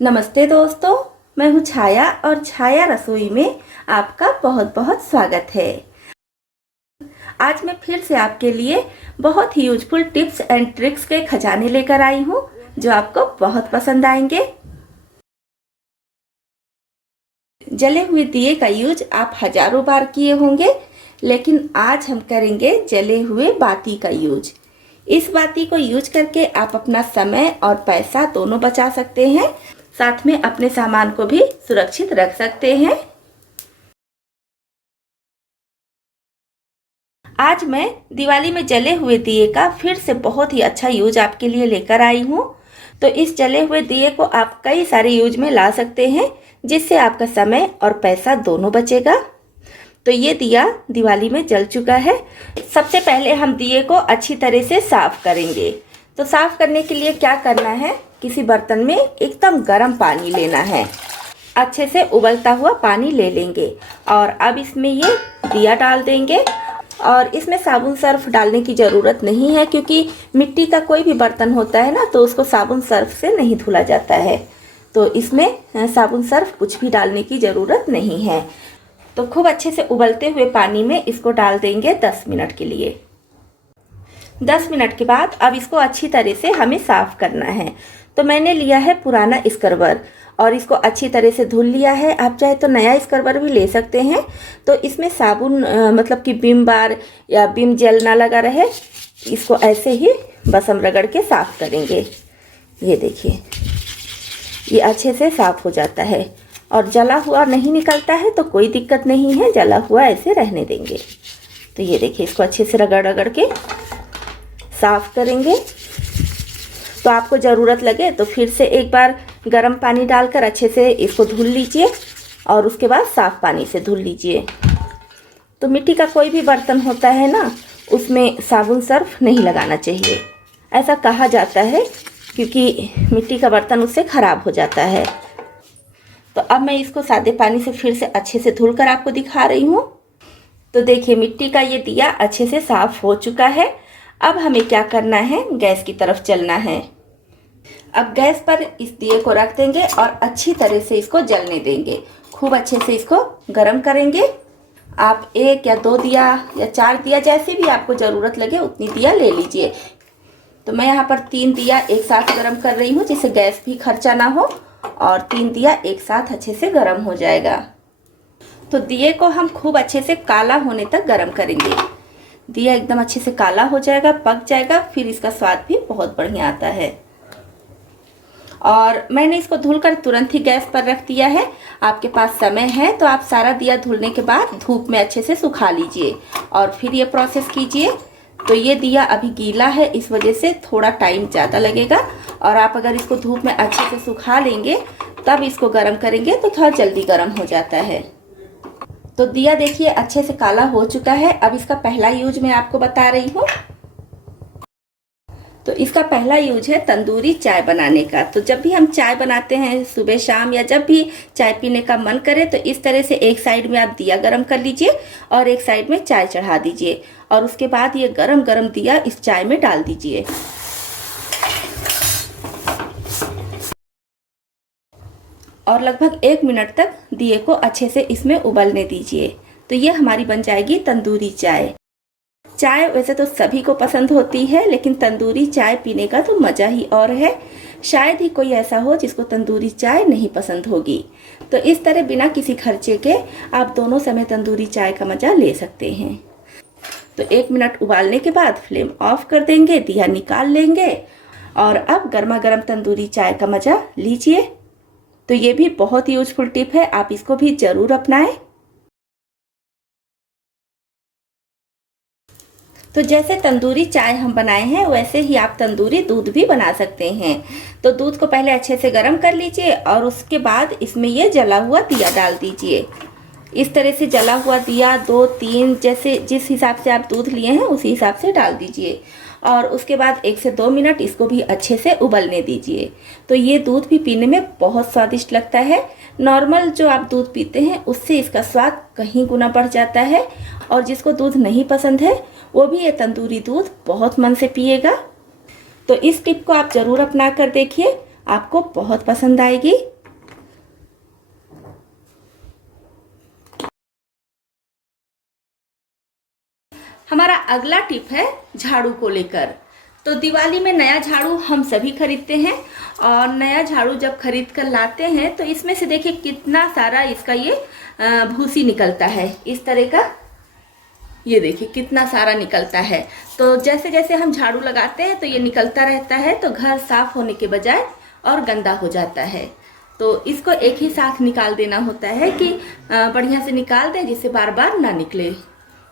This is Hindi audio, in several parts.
नमस्ते दोस्तों, मैं हूँ छाया और छाया रसोई में आपका बहुत बहुत स्वागत है। आज मैं फिर से आपके लिए बहुत ही यूजफुल टिप्स एंड ट्रिक्स के खजाने लेकर आई हूँ जो आपको बहुत पसंद आएंगे। जले हुए दिए का यूज आप हजारों बार किए होंगे, लेकिन आज हम करेंगे जले हुए बाती का यूज। इस बाती को यूज करके आप अपना समय और पैसा दोनों बचा सकते हैं, साथ में अपने सामान को भी सुरक्षित रख सकते हैं। आज मैं दिवाली में जले हुए दिए का फिर से बहुत ही अच्छा यूज आपके लिए लेकर आई हूँ। तो इस जले हुए दिए को आप कई सारे यूज में ला सकते हैं, जिससे आपका समय और पैसा दोनों बचेगा। तो ये दिया दिवाली में जल चुका है। सबसे पहले हम दिए को अच्छी तरह से साफ करेंगे। तो साफ करने के लिए क्या करना है, किसी बर्तन में एकदम गर्म पानी लेना है। अच्छे से उबलता हुआ पानी ले लेंगे और अब इसमें ये दिया डाल देंगे। और इसमें साबुन सर्फ डालने की ज़रूरत नहीं है, क्योंकि मिट्टी का कोई भी बर्तन होता है ना, तो उसको साबुन सर्फ से नहीं धुला जाता है। तो इसमें साबुन सर्फ कुछ भी डालने की ज़रूरत नहीं है। तो खूब अच्छे से उबलते हुए पानी में इसको डाल देंगे 10 मिनट के लिए। 10 मिनट के बाद अब इसको अच्छी तरह से हमें साफ़ करना है। तो मैंने लिया है पुराना स्क्रबर और इसको अच्छी तरह से धुल लिया है। आप चाहे तो नया स्क्रबर भी ले सकते हैं। तो इसमें साबुन मतलब कि विम बार या विम जेल ना लगा रहे, इसको ऐसे ही बस हम रगड़ के साफ़ करेंगे। ये देखिए, ये अच्छे से साफ़ हो जाता है और जला हुआ नहीं निकलता है तो कोई दिक्कत नहीं है, जला हुआ ऐसे रहने देंगे। तो ये देखिए, इसको अच्छे से रगड़ रगड़ के साफ़ करेंगे। तो आपको ज़रूरत लगे तो फिर से एक बार गर्म पानी डालकर अच्छे से इसको धुल लीजिए और उसके बाद साफ़ पानी से धुल लीजिए। तो मिट्टी का कोई भी बर्तन होता है ना, उसमें साबुन सर्फ नहीं लगाना चाहिए, ऐसा कहा जाता है, क्योंकि मिट्टी का बर्तन उससे ख़राब हो जाता है। तो अब मैं इसको सादे पानी से फिर से अच्छे से धुल कर आपको दिखा रही हूँ। तो देखिए, मिट्टी का ये दिया अच्छे से साफ़ हो चुका है। अब हमें क्या करना है, गैस की तरफ चलना है। अब गैस पर इस दिए को रख देंगे और अच्छी तरह से इसको जलने देंगे। खूब अच्छे से इसको गर्म करेंगे। आप 1 या 2 दिया या 4 दिया, जैसे भी आपको ज़रूरत लगे उतनी दिया ले लीजिए। तो मैं यहाँ पर 3 दिया एक साथ गर्म कर रही हूँ, जिससे गैस भी खर्चा ना हो और 3 दिया एक साथ अच्छे से गर्म हो जाएगा। तो दिए को हम खूब अच्छे से काला होने तक गर्म करेंगे। दिया एकदम अच्छे से काला हो जाएगा, पक जाएगा, फिर इसका स्वाद भी बहुत बढ़िया आता है। और मैंने इसको धुलकर तुरंत ही गैस पर रख दिया है। आपके पास समय है तो आप सारा दिया धुलने के बाद धूप में अच्छे से सुखा लीजिए और फिर ये प्रोसेस कीजिए। तो ये दिया अभी गीला है, इस वजह से थोड़ा टाइम ज़्यादा लगेगा। और आप अगर इसको धूप में अच्छे से सुखा लेंगे तब इसको गर्म करेंगे तो थोड़ा जल्दी गर्म हो जाता है। तो दिया देखिए अच्छे से काला हो चुका है। अब इसका पहला यूज मैं आपको बता रही हूँ। तो इसका पहला यूज है तंदूरी चाय बनाने का। तो जब भी हम चाय बनाते हैं सुबह शाम, या जब भी चाय पीने का मन करे, तो इस तरह से एक साइड में आप दिया गरम कर लीजिए और एक साइड में चाय चढ़ा दीजिए और उसके बाद ये गरम गरम दिया इस चाय में डाल दीजिए। और लगभग 1 मिनट तक दिए को अच्छे से इसमें उबलने दीजिए। तो ये हमारी बन जाएगी तंदूरी चाय। चाय वैसे तो सभी को पसंद होती है, लेकिन तंदूरी चाय पीने का तो मज़ा ही और है। शायद ही कोई ऐसा हो जिसको तंदूरी चाय नहीं पसंद होगी। तो इस तरह बिना किसी खर्चे के आप दोनों समय तंदूरी चाय का मज़ा ले सकते हैं। तो 1 मिनट उबालने के बाद फ्लेम ऑफ कर देंगे, दिया निकाल लेंगे और अब गर्मा गर्म तंदूरी चाय का मज़ा लीजिए। तो ये भी बहुत यूजफुल टिप है, आप इसको भी ज़रूर अपनाएं। तो जैसे तंदूरी चाय हम बनाए हैं, वैसे ही आप तंदूरी दूध भी बना सकते हैं। तो दूध को पहले अच्छे से गर्म कर लीजिए और उसके बाद इसमें ये जला हुआ दिया डाल दीजिए। इस तरह से जला हुआ दिया 2-3 जैसे जिस हिसाब से आप दूध लिए हैं उसी हिसाब से डाल दीजिए और उसके बाद 1 से 2 मिनट इसको भी अच्छे से उबलने दीजिए। तो ये दूध भी पीने में बहुत स्वादिष्ट लगता है। नॉर्मल जो आप दूध पीते हैं उससे इसका स्वाद कहीं गुना बढ़ जाता है। और जिसको दूध नहीं पसंद है वो भी ये तंदूरी दूध बहुत मन से पिएगा। तो इस टिप को आप ज़रूर अपना कर देखिए आपको बहुत पसंद आएगी। हमारा अगला टिप है झाड़ू को लेकर। तो दिवाली में नया झाड़ू हम सभी खरीदते हैं और नया झाड़ू जब खरीद कर लाते हैं तो इसमें से देखिए कितना सारा इसका ये भूसी निकलता है। इस तरह का ये देखिए कितना सारा निकलता है। तो जैसे जैसे हम झाड़ू लगाते हैं तो ये निकलता रहता है, तो घर साफ होने के बजाय और गंदा हो जाता है। तो इसको एक ही साथ निकाल देना होता है कि बढ़िया से निकाल दें जिससे बार बार ना निकले।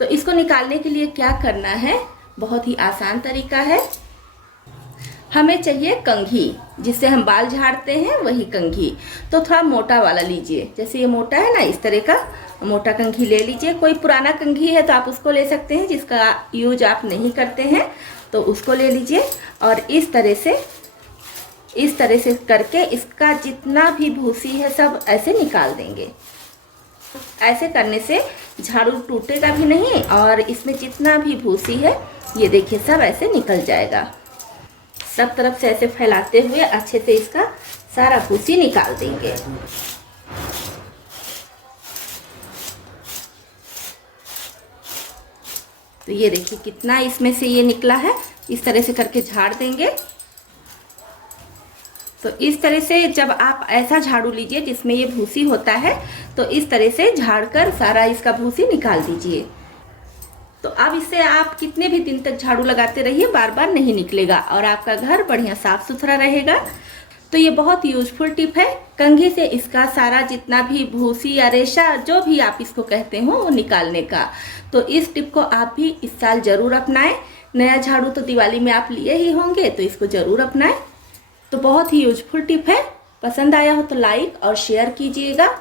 तो इसको निकालने के लिए क्या करना है, बहुत ही आसान तरीका है। हमें चाहिए कंघी, जिससे हम बाल झाड़ते हैं वही कंघी। तो थोड़ा मोटा वाला लीजिए, जैसे ये मोटा है ना, इस तरह का मोटा कंघी ले लीजिए। कोई पुराना कंघी है तो आप उसको ले सकते हैं, जिसका यूज आप नहीं करते हैं तो उसको ले लीजिए। और इस तरह से करके इसका जितना भी भूसी है सब ऐसे निकाल देंगे। ऐसे करने से झाड़ू टूटेगा भी नहीं और इसमें जितना भी भूसी है ये देखिए सब ऐसे निकल जाएगा। सब तरफ से ऐसे फैलाते हुए अच्छे से इसका सारा भूसी निकाल देंगे। तो ये देखिए कितना इसमें से ये निकला है। इस तरह से करके झाड़ देंगे। तो इस तरह से जब आप ऐसा झाड़ू लीजिए जिसमें ये भूसी होता है तो इस तरह से झाड़कर सारा इसका भूसी निकाल दीजिए। तो अब इससे आप कितने भी दिन तक झाड़ू लगाते रहिए, बार बार नहीं निकलेगा और आपका घर बढ़िया साफ सुथरा रहेगा। तो ये बहुत यूजफुल टिप है। कंघी से इसका सारा जितना भी भूसी या रेशा जो भी आप इसको कहते हो वो निकालने का। तो इस टिप को आप भी इस साल जरूर अपनाएं। नया झाड़ू तो दिवाली में आप लिए ही होंगे, तो इसको जरूर अपनाएं। तो बहुत ही यूजफुल टिप है। पसंद आया हो तो लाइक और शेयर कीजिएगा।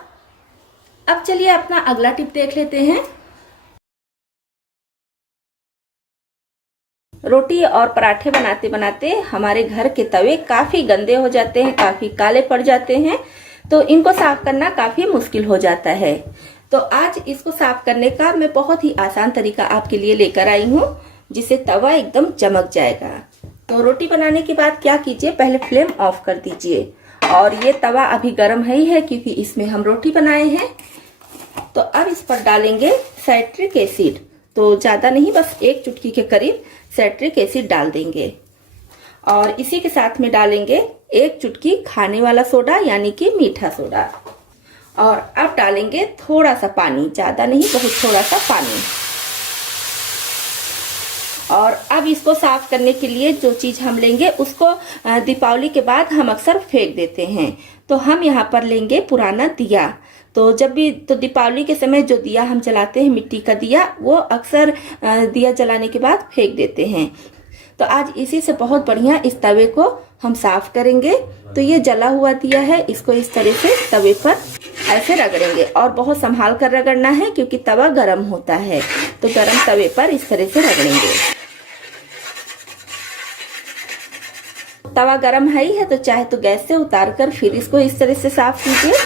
अब चलिए अपना अगला टिप देख लेते हैं। रोटी और पराठे बनाते बनाते हमारे घर के तवे काफ़ी गंदे हो जाते हैं, काफ़ी काले पड़ जाते हैं। तो इनको साफ करना काफ़ी मुश्किल हो जाता है। तो आज इसको साफ करने का मैं बहुत ही आसान तरीका आपके लिए लेकर आई हूँ, जिससे तवा एकदम चमक जाएगा। तो रोटी बनाने के बाद क्या कीजिए, पहले फ्लेम ऑफ कर दीजिए। और ये तवा अभी गर्म है ही है क्योंकि इसमें हम रोटी बनाए हैं। तो अब इस पर डालेंगे साइट्रिक एसिड। तो ज़्यादा नहीं, बस 1 चुटकी के करीब साइट्रिक एसिड डाल देंगे। और इसी के साथ में डालेंगे 1 चुटकी खाने वाला सोडा यानी कि मीठा सोडा। और अब डालेंगे थोड़ा सा पानी, ज़्यादा नहीं, बहुत थोड़ा सा पानी। और अब इसको साफ करने के लिए जो चीज़ हम लेंगे उसको दीपावली के बाद हम अक्सर फेंक देते हैं। तो हम यहाँ पर लेंगे पुराना दिया। तो जब भी तो दीपावली के समय जो दिया हम जलाते हैं, मिट्टी का दिया, वो अक्सर दिया जलाने के बाद फेंक देते हैं। तो आज इसी से बहुत बढ़िया इस तवे को हम साफ करेंगे। तो ये जला हुआ दिया है, इसको इस तरह से तवे पर ऐसे रगड़ेंगे और बहुत संभाल कर रगड़ना है क्योंकि तवा गर्म होता है। तो गर्म तवे पर इस तरह से रगड़ेंगे। तवा गर्म है ही है तो चाहे तो गैस से उतार कर फिर इसको इस तरह से साफ कीजिए।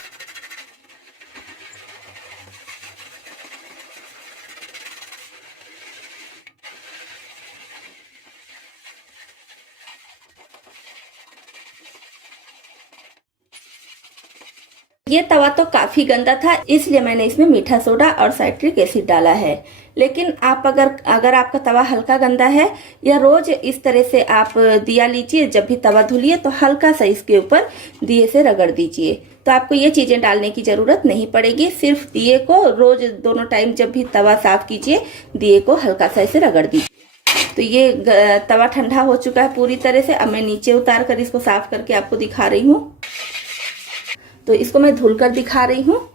ये तवा तो काफी गंदा था, इसलिए मैंने इसमें मीठा सोडा और साइट्रिक एसिड डाला है। लेकिन आप अगर आपका तवा हल्का गंदा है या रोज इस तरह से आप दिया लीजिए, जब भी तवा धुलिए तो हल्का सा इसके ऊपर दिए से रगड़ दीजिए। तो आपको ये चीजें डालने की जरूरत नहीं पड़ेगी। सिर्फ दिए को रोज दोनों टाइम जब भी तवा साफ कीजिए, दिए को हल्का सा ऐसे रगड़ दीजिए। तो ये तवा ठंडा हो चुका है पूरी तरह से। अब मैं नीचे उतार कर इसको साफ करके आपको दिखा रही हूँ। तो इसको मैं धुल कर दिखा रही हूँ।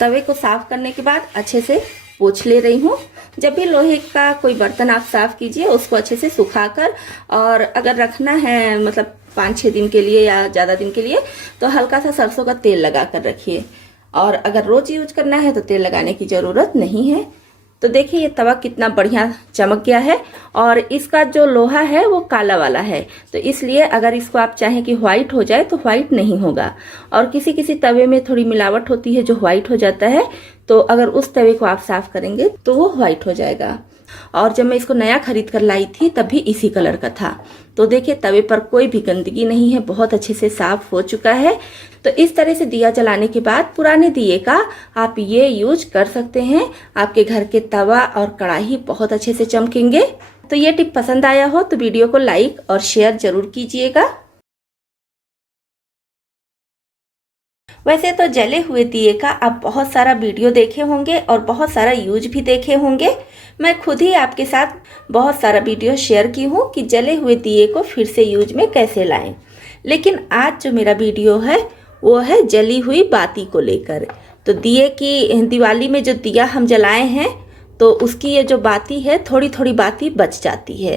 तवे को साफ करने के बाद अच्छे से पोंछ ले रही हूँ। जब भी लोहे का कोई बर्तन आप साफ कीजिए उसको अच्छे से सुखाकर, और अगर रखना है मतलब 5-6 दिन के लिए या ज़्यादा दिन के लिए तो हल्का सा सरसों का तेल लगा कर रखिए। और अगर रोज यूज करना है तो तेल लगाने की ज़रूरत नहीं है। तो देखिए ये तवा कितना बढ़िया चमक गया है और इसका जो लोहा है वो काला वाला है। तो इसलिए अगर इसको आप चाहें कि व्हाइट हो जाए तो व्हाइट नहीं होगा। और किसी किसी तवे में थोड़ी मिलावट होती है जो व्हाइट हो जाता है। तो अगर उस तवे को आप साफ करेंगे तो वो व्हाइट हो जाएगा। और जब मैं इसको नया खरीद कर लाई थी तब भी इसी कलर का था। तो देखिए तवे पर कोई भी गंदगी नहीं है, बहुत अच्छे से साफ हो चुका है। तो इस तरह से दिया जलाने के बाद पुराने दिए का आप ये यूज कर सकते हैं। आपके घर के तवा और कढ़ाई बहुत अच्छे से चमकेंगे। तो ये टिप पसंद आया हो तो वीडियो को लाइक और शेयर जरूर कीजिएगा। वैसे तो जले हुए दिए का आप बहुत सारा वीडियो देखे होंगे और बहुत सारा यूज भी देखे होंगे। मैं खुद ही आपके साथ बहुत सारा वीडियो शेयर की हूँ कि जले हुए दिए को फिर से यूज में कैसे लाएं। लेकिन आज जो मेरा वीडियो है वो है जली हुई बाती को लेकर। तो दिए की दिवाली में जो दिया हम जलाए हैं तो उसकी ये जो बाती है थोड़ी थोड़ी बाती बच जाती है।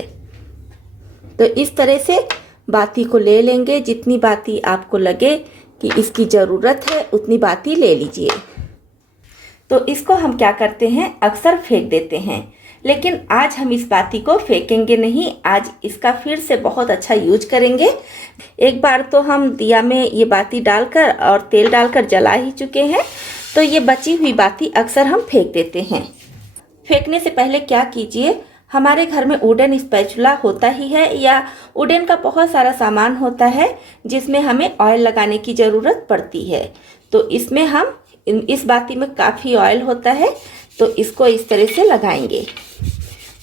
तो इस तरह से बाती को ले लेंगे, जितनी बाती आपको लगे कि इसकी ज़रूरत है उतनी बाती ले लीजिए। तो इसको हम क्या करते हैं, अक्सर फेंक देते हैं, लेकिन आज हम इस बाती को फेंकेंगे नहीं। आज इसका फिर से बहुत अच्छा यूज करेंगे। एक बार तो हम दिया में ये बाती डालकर और तेल डालकर जला ही चुके हैं। तो ये बची हुई बाती अक्सर हम फेंक देते हैं। फेंकने से पहले क्या कीजिए, हमारे घर में वुडन स्पैचुला होता ही है या वुडन का बहुत सारा सामान होता है जिसमें हमें ऑयल लगाने की ज़रूरत पड़ती है। तो इसमें हम इस बाती में काफ़ी ऑयल होता है तो इसको इस तरह से लगाएंगे।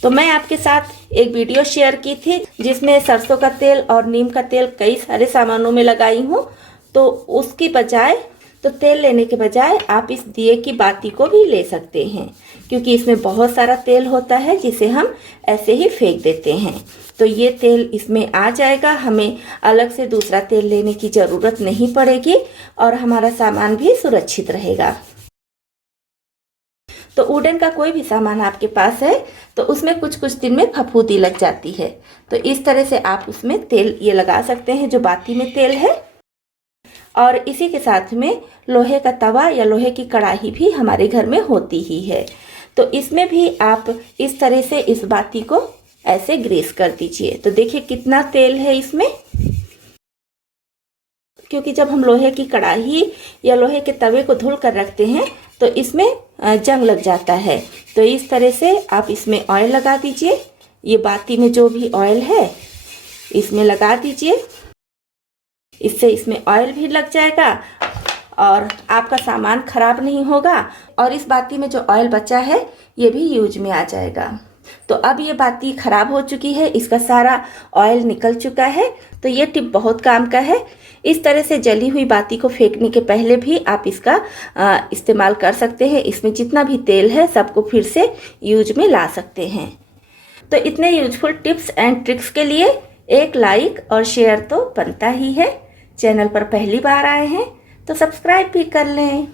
तो मैं आपके साथ एक वीडियो शेयर की थी जिसमें सरसों का तेल और नीम का तेल कई सारे सामानों में लगाई हूँ। तो उसकी बजाय तो तेल लेने के बजाय आप इस दिए की बाती को भी ले सकते हैं, क्योंकि इसमें बहुत सारा तेल होता है जिसे हम ऐसे ही फेंक देते हैं। तो ये तेल इसमें आ जाएगा, हमें अलग से दूसरा तेल लेने की ज़रूरत नहीं पड़ेगी और हमारा सामान भी सुरक्षित रहेगा। तो वुडन का कोई भी सामान आपके पास है तो उसमें कुछ कुछ दिन में फफूंदी लग जाती है। तो इस तरह से आप उसमें तेल ये लगा सकते हैं जो बाती में तेल है। और इसी के साथ में लोहे का तवा या लोहे की कढ़ाई भी हमारे घर में होती ही है। तो इसमें भी आप इस तरह से इस बाती को ऐसे ग्रीस कर दीजिए। तो देखिए कितना तेल है इसमें, क्योंकि जब हम लोहे की कढ़ाई या लोहे के तवे को धुल कर रखते हैं तो इसमें जंग लग जाता है। तो इस तरह से आप इसमें ऑयल लगा दीजिए। ये बाती में जो भी ऑयल है इसमें लगा दीजिए, इससे इसमें ऑयल भी लग जाएगा और आपका सामान खराब नहीं होगा और इस बाती में जो ऑयल बचा है ये भी यूज में आ जाएगा। तो अब ये बाती खराब हो चुकी है, इसका सारा ऑयल निकल चुका है। तो ये टिप बहुत काम का है। इस तरह से जली हुई बाती को फेंकने के पहले भी आप इसका इस्तेमाल कर सकते हैं। इसमें जितना भी तेल है सबको फिर से यूज में ला सकते हैं। तो इतने यूजफुल टिप्स एंड ट्रिक्स के लिए एक लाइक और शेयर तो बनता ही है। चैनल पर पहली बार आए हैं तो सब्सक्राइब भी कर लें।